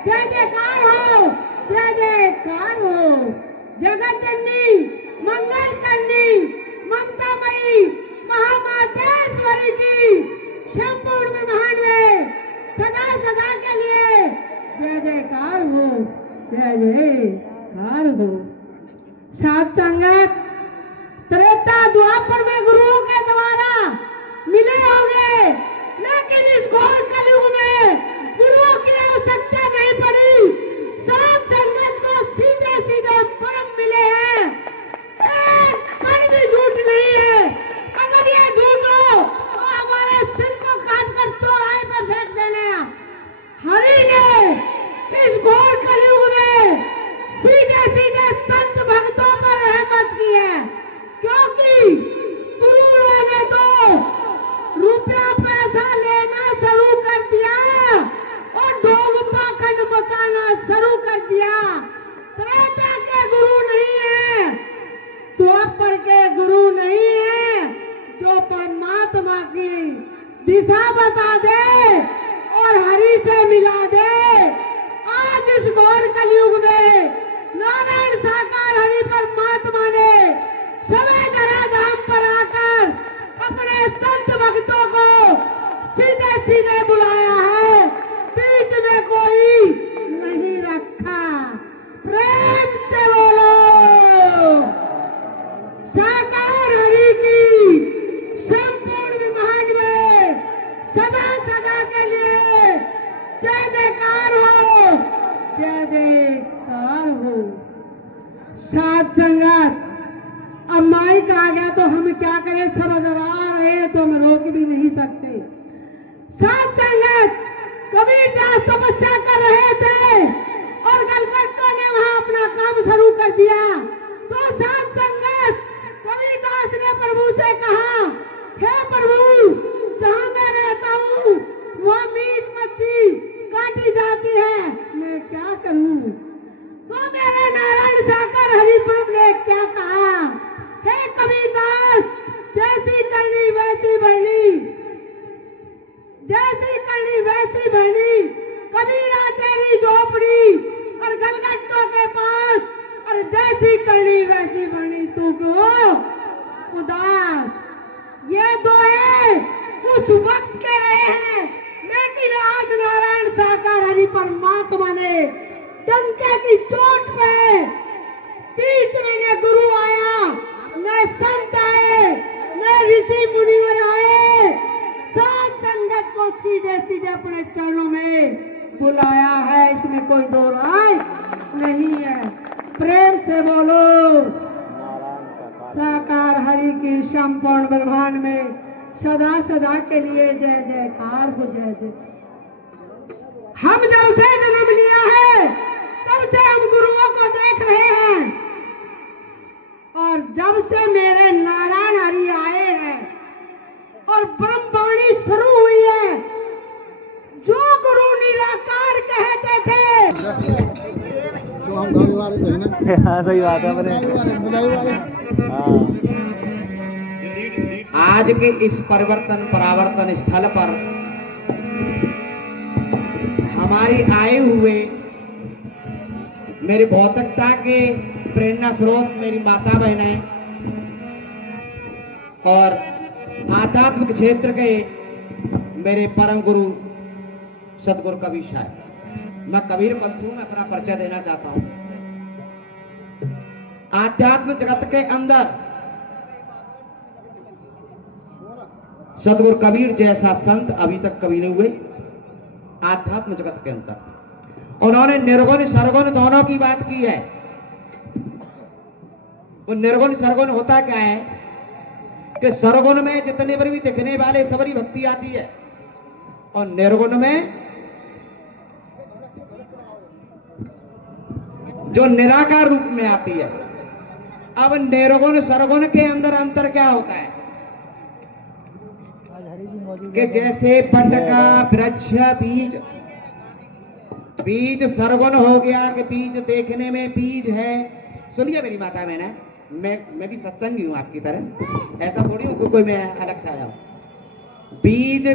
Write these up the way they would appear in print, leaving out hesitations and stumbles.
जय जयकार हो, जय जयकार हो। जगत जननी मंगल करनी ममतामयी महामातेश्वरी की संपूर्ण ब्रह्मांड में सदा सदा के लिए जय जयकार हो, जय जयकार हो। साथ संगत त्रेता द्वापर में गुरुओं के द्वारा मिले होंगे, लेकिन इस घोर कलयुग में गुरुओं की आवश्यकता नहीं पड़ी। सात संगत को सीधे सीधे परम मिले हैं। एक कण भी झूठ नहीं है। अगर ये झूठ हो तो हमारे सिर को काट कर चौराहे पर फेंक देना। हरि ने इस घोर कलयुग में सीधे सीधे संत भक्तों पर रहमत की है, क्योंकि गुरुओं ने तो रुपया पैसा लेना शुरू कर दिया और ढोंग पाखंड मचाना शुरू कर दिया। त्रेता के गुरु नहीं है, द्वापर के गुरु नहीं है, जो परमात्मा की दिशा बता दे और हरि से मिला दे। आज इस घोर कलयुग में नारायण साकार हरि परमात्मा ने समय धरा धाम पर आकर अपने संत भक्तों को सीधे सीधे बुलाया है, बीच में कोई नहीं रखा। प्रेम से बोलो साकार हरि की संपूर्ण ब्रह्मांड में सदा सदा के लिए जय जयकार हो, जय जयकार हो। सात संगत अब माइक आ गया तो हम क्या करें, सब अगर आ रहे हैं तो हम रोक भी नहीं सकते। सात संगत कबीरदास तपस्या कर रहे थे और गलगट्टों ने वहां अपना काम शुरू कर दिया। तो सात संगत कबीरदास ने प्रभु से कहा, हे प्रभु, जहां मैं रहता हूँ वहाँ मीट मच्छी काटी जाती है, मैं क्या करूँ? तो मेरे नारायण साकार हरि प्रभु ने क्या कहा, हे कबीरदास, जैसी करनी वैसी भरनी, जैसी करनी वैसी भरनी। कबीरा तेरी झोपड़ी और गलगट्टों के पास, और जैसी करनी वैसी भरनी, तू क्यों उदास? ये दोहे उस वक्त के रहे हैं, लेकिन आज नारायण साकार हरि परमात्मा ने डंके की चोट पे बीच में न गुरु आया, न संत आए, न ऋषि मुनिवर आए, सात संगत को सीधे सीधे अपने चरणों में बुलाया है। इसमें कोई दो राय नहीं है। प्रेम से बोलो साकार हरि की संपूर्ण ब्रह्मांड में सदा सदा के लिए जय जयकार हो, जय जय। हम जब से जन्म लिया है तब से हम गुरुओं को देख रहे हैं, और जब से मेरे नारायण हरि आए हैं और ब्रह्मवाणी शुरू हुई है, जो गुरु निराकार कहते थे, जो हम गाँव वाले तो है ना। हाँ सही बात है अपने। आज के इस परिवर्तन परावर्तन स्थल पर हमारी आए हुए मेरी भौतिकता के प्रेरणा स्रोत मेरी माता बहनें और आध्यात्मिक क्षेत्र के मेरे परम गुरु सतगुरु कबीर साहब, मैं कबीर पंथू में अपना परिचय देना चाहता हूं। आध्यात्मिक जगत के अंदर सतगुरु कबीर जैसा संत अभी तक कभी नहीं हुए। आध्यात्म जगत के अंदर उन्होंने निर्गुण सरगुण दोनों की बात की है। वो निर्गुण सरगुण होता क्या है कि सरगुण में जितने बार भी दिखने वाले सबरी भक्ति आती है, और निर्गुण में जो निराकार रूप में आती है। अब निर्गुण सरगुण के अंदर अंतर क्या होता है कि जैसे पट का वृक्ष बीज, बीज सरगुण हो गया कि बीज देखने में बीज है। सुनिए मेरी माता मैंने, मैं भी सत्संगी हूं आपकी तरह, ऐसा थोड़ी हूं कोई मैं अलग से आया हूं। बीज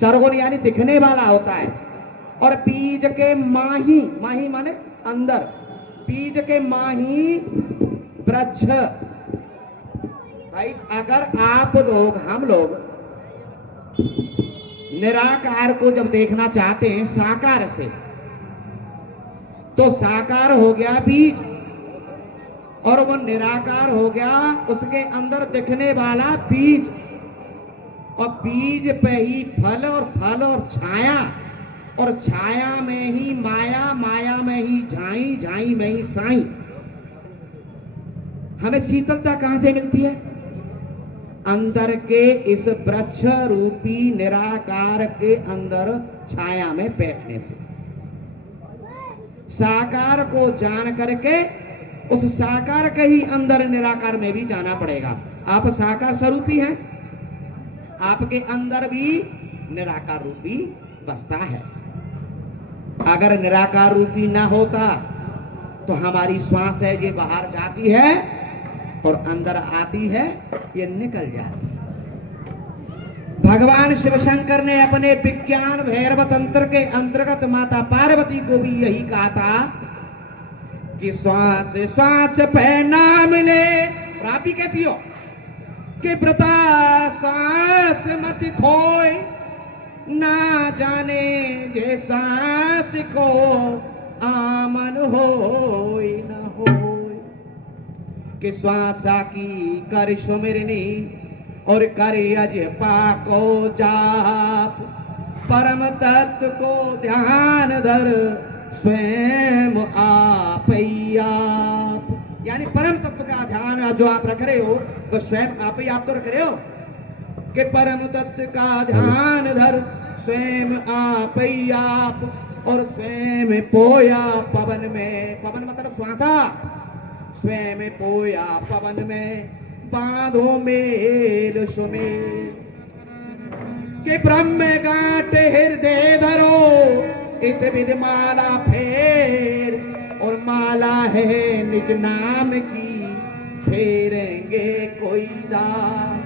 सरगुण यानी दिखने वाला होता है, और बीज के माही, माही माने अंदर, बीज के माही वृक्ष। भाई अगर आप लोग, हम लोग निराकार को जब देखना चाहते हैं साकार से, तो साकार हो गया बीज और वो निराकार हो गया उसके अंदर दिखने वाला बीज, और बीज पे ही फल और छाया, और छाया में ही माया, माया में ही झाई, झाई में ही साई। हमें शीतलता कहां से मिलती है? अंदर के इस वृक्ष रूपी निराकार के अंदर छाया में बैठने से। साकार को जान करके उस साकार के ही अंदर निराकार में भी जाना पड़ेगा। आप साकार स्वरूपी हैं, आपके अंदर भी निराकार रूपी बसता है। अगर निराकार रूपी ना होता तो हमारी श्वास है ये बाहर जाती है और अंदर आती है ये निकल जाती है। भगवान शिव शंकर ने अपने विज्ञान भैरव तंत्र के अंतर्गत माता पार्वती को भी यही कहा था कि श्वास श्वास पे ना मिले, आप ही कहती हो कि व्रता सांस मत खोए, ना जाने जे सांस को आमन होए न होए, कि श्वासा की कर सुमिरनी और करे अज पाको जाप, परम तत्व को ध्यान धर स्वयं आप। यानी परम तत्व का ध्यान जो आप रख रहे हो वो स्वयं आप ही आप तो रख रहे हो कि परम तत्व का ध्यान धर स्वयं आप ही आप, और स्वयं पोया पवन में, पवन मतलब श्वासा, स्वयं पोया पवन में बांधो मेल सुमेल, कि ब्रह्म गांठ हृदय धरो इस विधि माला फेर, और माला है निज नाम की फेरेंगे कोई दास,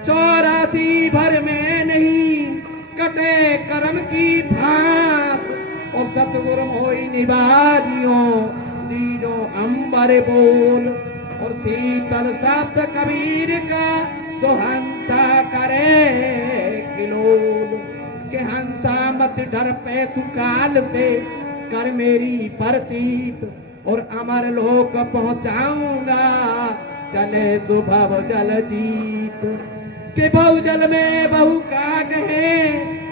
84 भर में नहीं कटे कर्म की भास, और सतगुरु मोई निबाजियों दीजो अंबर बोल, और शीतल शब्द कबीर का जो हंसा करे किलोल, के हंसा मत डर पे तू काल से कर मेरी प्रतीत, और अमर लोक पहुंचाऊंगा चले सुभव जल जीत, के बहु जल में बहु काग है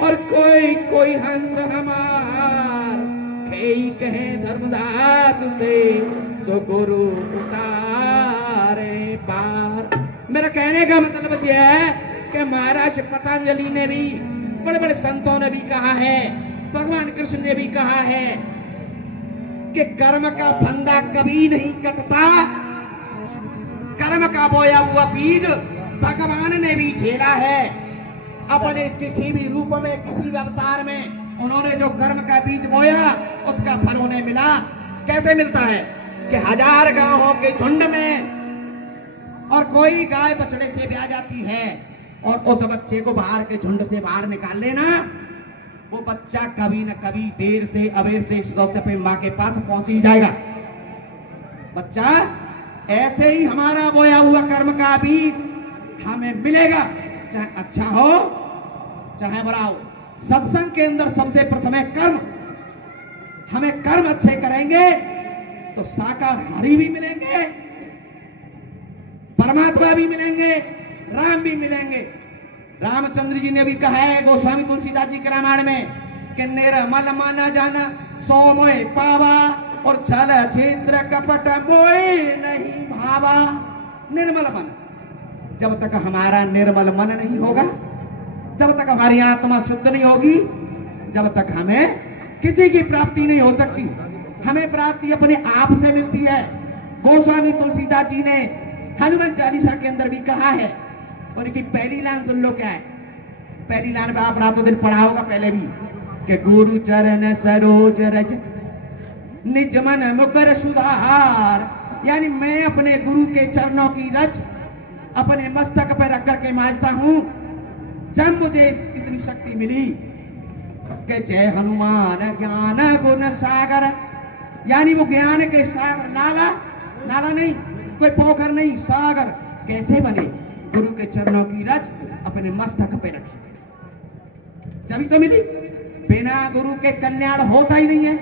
और कोई कोई हंस हमार, खेई कहे धर्मदास से सो गुरु उतारे पार। मेरा कहने का मतलब यह है कि महाराज पतंजलि ने भी, बड़े बड़े संतों ने भी कहा है, भगवान कृष्ण ने भी कहा है कि कर्म का फंदा कभी नहीं कटता, कर्म का बोया हुआ बीज भगवान ने भी झेला है अपने किसी भी रूप में, किसी भी अवतार में। उन्होंने जो कर्म का बीज बोया उसका फल उन्हें मिला। कैसे मिलता है कि 1000 गायों के झुंड में और कोई गाय बछड़े से ब्याह जाती है और उस बच्चे को बाहर के झुंड से बाहर निकाल लेना, वो बच्चा कभी न कभी देर से अबेर से इस दौर पे माँ के पास पहुंच ही जाएगा। बच्चा ऐसे ही हमारा बोया हुआ कर्म का बीज हमें मिलेगा, चाहे अच्छा हो चाहे बुरा हो। सत्संग के अंदर सबसे प्रथम है कर्म। हमें कर्म अच्छे करेंगे तो शाकाहारी भी मिलेंगे, परमात्मा भी मिलेंगे, राम भी मिलेंगे। रामचंद्र जी ने भी कहा है गोस्वामी तुलसीदास जी के रामायण में कि निर्मल मन जन सो मोय पावा, और छल क्षेत्र कपट मोय नहीं भावा। निर्मल मन, जब तक हमारा निर्मल मन नहीं होगा, जब तक हमारी आत्मा शुद्ध नहीं होगी, जब तक हमें किसी की प्राप्ति नहीं हो सकती। हमें प्राप्ति अपने आप से मिलती है। गोस्वामी तुलसीदास जी ने हनुमान चालीसा के अंदर भी कहा है, और इनकी पहली लाइन सुन लो क्या है। पहली लाइन में आप रातों दिन पढ़ा होगा पहले भी कि गुरु चरण सरोज रज निज मन मुकर सुधार, यानी मैं अपने गुरु के चरणों की रज अपने मस्तक पर रख करके मांझता हूं। जब मुझे इतनी शक्ति मिली कि जय हनुमान ज्ञान गुण सागर, यानी वो ज्ञान के सागर, नाला, नाला नहीं, कोई पोखर नहीं, सागर कैसे बने? गुरु के चरणों की रज अपने मस्तक पे रखी, तभी तो मिली। बिना गुरु के कल्याण होता ही नहीं है।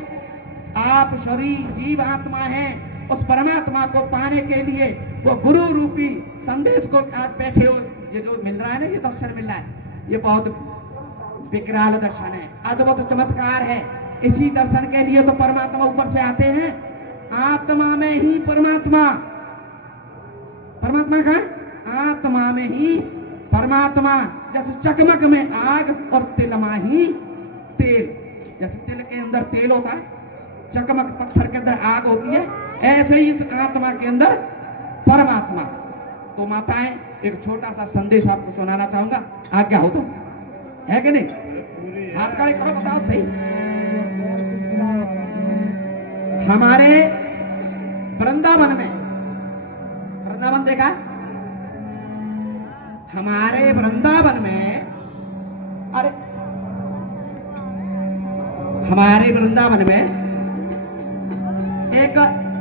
आप शरीर जीव आत्मा हैं, उस परमात्मा को पाने के लिए वो गुरु रूपी संदेश को आज बैठे हो, ये जो मिल रहा है ना, ये दर्शन मिल रहा है, ये बहुत विकराल दर्शन है, अद्भुत चमत्कार है। इसी दर्शन के लिए तो परमात्मा ऊपर से आते हैं। आत्मा में ही परमात्मा, परमात्मा का आत्मा में ही परमात्मा, जैसे चकमक में आग और तिलमा ही तेल, जैसे तिल के अंदर तेल होता है, चकमक पत्थर के अंदर आग होती है, ऐसे ही इस आत्मा के अंदर परमात्मा। तो माताएं, एक छोटा सा संदेश आपको सुनाना चाहूंगा, आज्ञा हो तो, है कि नहीं? हाथ खड़े करो, बताओ सही। हमारे वृंदावन में, वृंदावन देखा? हमारे वृंदावन में, अरे हमारे वृंदावन में एक,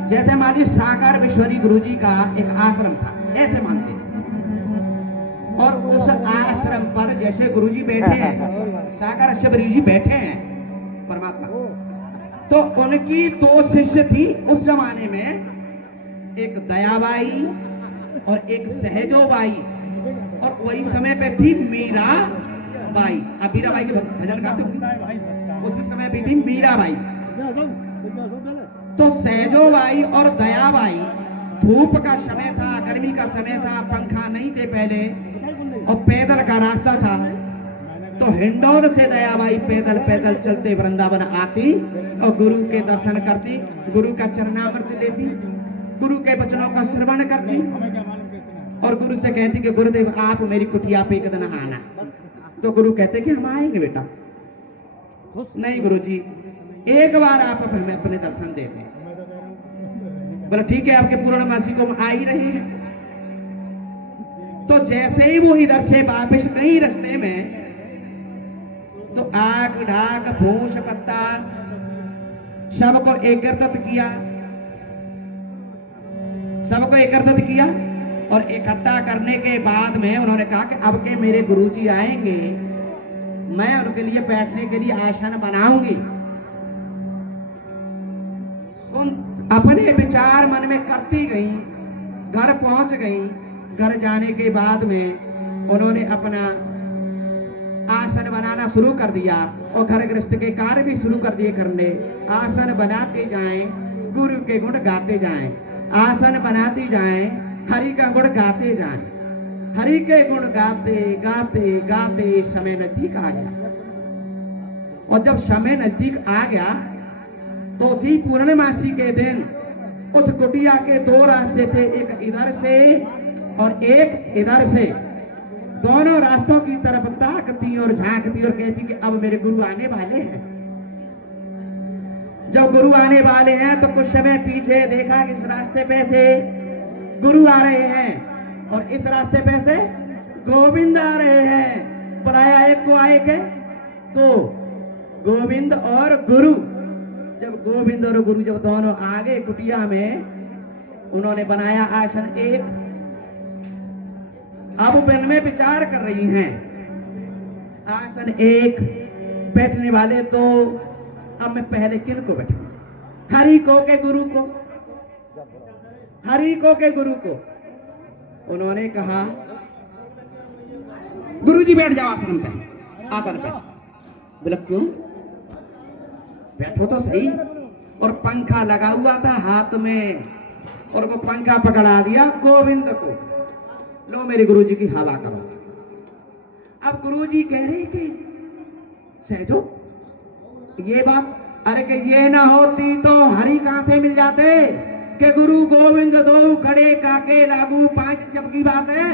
जैसे मान लीजिए साकार विश्वरी गुरु जी का एक आश्रम था, ऐसे मानते हैं। और उस आश्रम पर जैसे गुरु जी बैठे हैं, साकार विश्वरी जी बैठे हैं परमात्मा, तो उनकी दो शिष्य थी उस जमाने में, एक दयाबाई और एक सहजोबाई, और वही समय पे थी मीराबाई। अब मीराबाई के भजन गाते हो, उसी समय पे थी मीराबाई। तो सहजोबाई और दयाबाई, धूप का समय था, गर्मी का समय था, पंखा नहीं थे पहले, और पैदल का रास्ता था, तो हिंडौन से दयाबाई पैदल पैदल चलते वृंदावन आती और गुरु के दर्शन करती, गुरु का चरणामृत लेती, गुरु के वचनों का श्रवण करती, और गुरु से कहती कि गुरुदेव आप मेरी कुटिया पे एक दिन आना। तो गुरु कहते कि हम आएंगे बेटा। नहीं गुरु जी, एक बार आप हमें अपने दर्शन दे दें। बोला ठीक है, आपके पूर्णमासी को हम आ ही रहे हैं। तो जैसे ही वो इधर से वापस गई रास्ते में, तो आग ढाक भूस पत्ता सबको एकत्रित किया, सबको एकत्रित किया, और इकट्ठा करने के बाद में उन्होंने कहा कि अब के मेरे गुरुजी आएंगे, मैं उनके लिए बैठने के लिए आसन बनाऊंगी। उन अपने विचार मन में करती गई, घर पहुंच गई। घर जाने के बाद में उन्होंने अपना आसन बनाना शुरू कर दिया, और घर गृहस्थ के कार्य भी शुरू कर दिए करने। आसन बनाते जाएं, गुरु के गुण गाते जाएं, आसन बनाती जाएं, हरि का गुण गाते जाएं। हरि के गुण गाते गाते गाते समय नजदीक आ गया, और जब समय नजदीक आ गया तो उसी पूर्णमासी के दिन उस कुटिया के दो रास्ते थे, एक इधर से और एक इधर से। दोनों रास्तों की तरफ ताकती और झांकती और कहती कि अब मेरे गुरु आने वाले हैं। जब गुरु आने वाले हैं तो कुछ समय पीछे देखा कि इस रास्ते पे से गुरु आ रहे हैं, और इस रास्ते पे से गोविंद आ रहे हैं। बुलाया एक को, आए के तो गोविंद और गुरु। जब गोविंद और गुरु जब दोनों आगे कुटिया में, उन्होंने बनाया आसन एक। अब मन में विचार कर रही हैं, आसन एक, बैठने वाले दो, अब मैं पहले किन को बैठूं? हरि को के गुरु को? हरि को के गुरु को? उन्होंने कहा गुरु जी बैठ जाओ आसन पे, आसन पे। बोला क्यों? बैठो तो सही। और पंखा लगा हुआ था हाथ में, और वो पंखा पकड़ा दिया गोविंद को, लो मेरे गुरुजी की हवा करो। अब गुरुजी कह रहे कि सहजो ये बात, अरे कि ये ना होती तो हरि कहां से मिल जाते? कि गुरु गोविंद दो खड़े काके लागू पांच जब की बात है,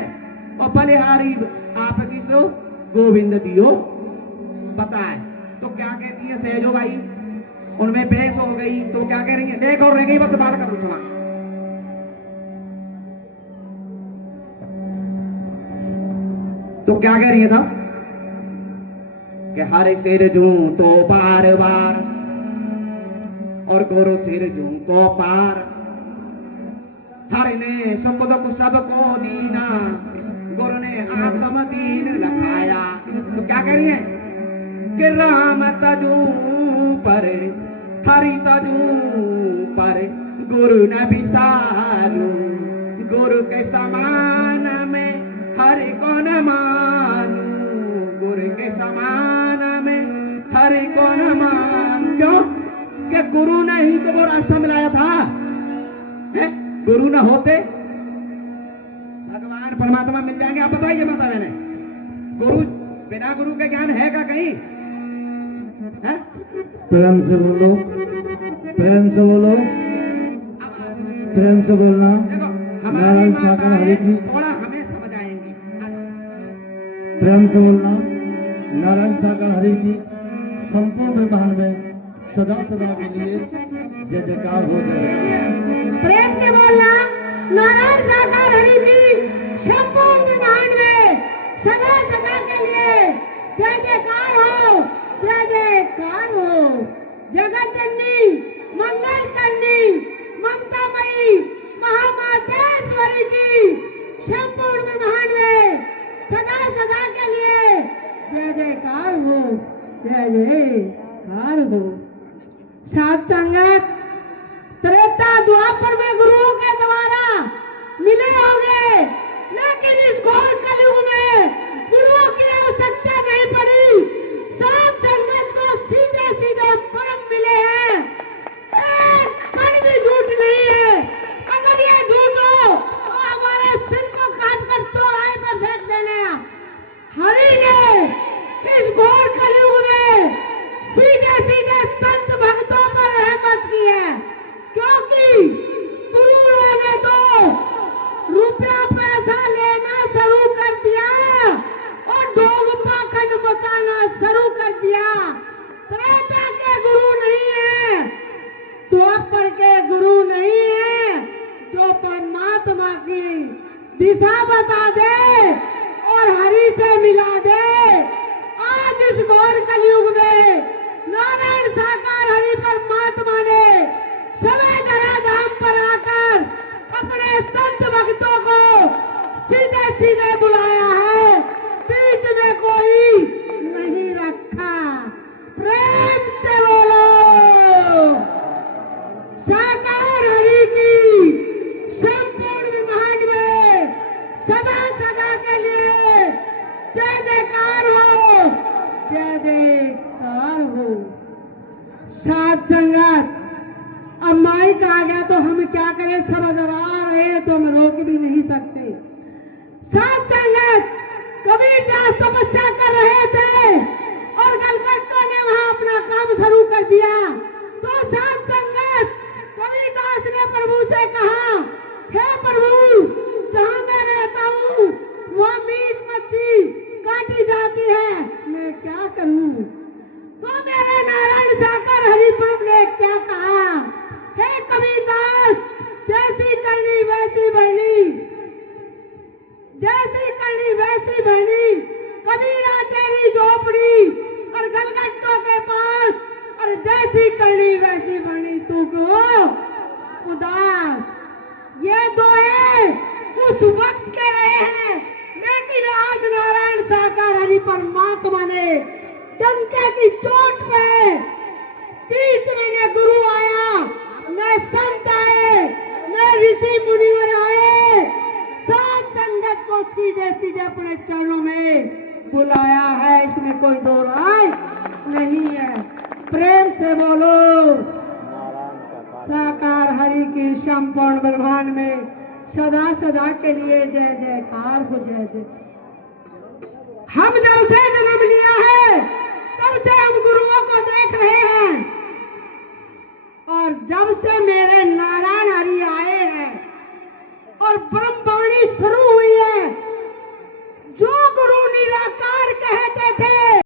और बलिहारी आप किसो गोविंद दियो बताए। तो क्या कहती है सहजो भाई? उनमें बहस हो गई, तो क्या कह रही है? देख और रह गई, बस बात करो सवाल। तो क्या कह रही है साहब? कि हर सिर जू तो बार बार और गुरु सिर जू को पार। हर ने सुख दुख सबको दीना, गुरु ने आत्म दीन लखाया। तो क्या कह रही है कि राम तजू पर हरि तजू पर गुरु न विसारू, गुरु के समान में हरि को न मानू, गुरु के समान में हरि को न मानू। क्यों कि गुरु ने ही तो वो रास्ता मिलाया था है? गुरु न होते भगवान परमात्मा मिल जाएंगे? आप बताइए माता मैंने, गुरु बिना गुरु के ज्ञान है क्या कहीं है? प्रेम से बोलो, प्रेम से बोलो, प्रेम से बोलना। देखो हमारी नारायण सागर हरि माताएं की, थोड़ा हमें समझ आएंगी। प्रेम से बोलना। नारायण सागर हरि की संपूर्ण ब्रह्मांड में सदा सदा के लिए जय जयकार हो जाए। प्रेम से बोलना। नारायण साकार हरि की संपूर्ण ब्रह्मांड में सदा सदा के लिए जय जयकार हो, जय जयकार हो। जगत जननी मंगल करनी ममतामयी महामातेश्वरी की संपूर्ण ब्रह्मांड में सदा सदा के लिए जय जयकार हो, जय जयकार हो। साथ संगत त्रेता द्वापर में गुरुओं के द्वारा मिले होंगे, लेकिन इस घोर कलयुग में गुरुओं की आवश्यकता नहीं पड़ी। सात संगत को सीधे सीधे परम मिले हैं, एक कण भी झूठ नहीं है। अगर ये झूठ हो तो हमारे सिर को काट कर चौराहे पर फेंक देना। हरि ने इस घोर कलयुग में सीधे सीधे संत भक्तों पर रहमत की है, क्योंकि गुरुओं ने तो रुपया पैसा लेना शुरू कर दिया और ढोंग पाखंड बचाना शुरू कर दिया। त्रेता के गुरु नहीं है, द्वापर के गुरु नहीं है, जो परमात्मा की दिशा बता दे और हरि से मिला दे। आज इस घोर कलयुग में नारायण साकार हरि परमात्मा ने समय धरा धाम पर आकर अपने संत भक्तों को सीधे सीधे बुलाया है, बीच में कोई नहीं रखा। प्रेम से बोलो साकार हरि की संपूर्ण ब्रह्मांड में सदा सदा के लिए जय जयकार हो, जय जयकार हो। साथ संगत अब माइक आ गया तो हम क्या करें, सब अगर आ रहे हैं तो हम रोक भी नहीं सकते। साथ संगत कबीरदास तपस्या कर रहे थे और गलगट्टों ने वहां अपना काम शुरू कर दिया। तो साथ संगत कबीरदास ने प्रभु से कहा, हे प्रभु, जहां मैं रहता हूँ वहाँ मीट मच्छी काटी जाती है, मैं क्या करूँ? तो मेरे नारायण साकार हरि प्रभु ने क्या कहा, हे कबीरदास, जैसी करनी वैसी भरनी, जैसी करनी वैसी भरनी। कबीरा तेरी झोपड़ी और गलगट्टों के पास, और जैसी करनी वैसी भरनी। तू क्यों उदास? ये दो है उस वक्त के रहे हैं, लेकिन आज नारायण साकार हरि परमात्मा ने डंके की चोट पे बीच में न गुरु आया, न संत आए, न ऋषि मुनिवर आए, सात संगत को सीधे सीधे अपने चरणों में बुलाया है। इसमें कोई दो राय नहीं है। प्रेम से बोलो साकार हरि की संपूर्ण ब्रह्मांड में सदा सदा के लिए जय जयकार हो, जय जय। हम जब से जन्म लिया है तब से हम गुरुओं को देख रहे हैं।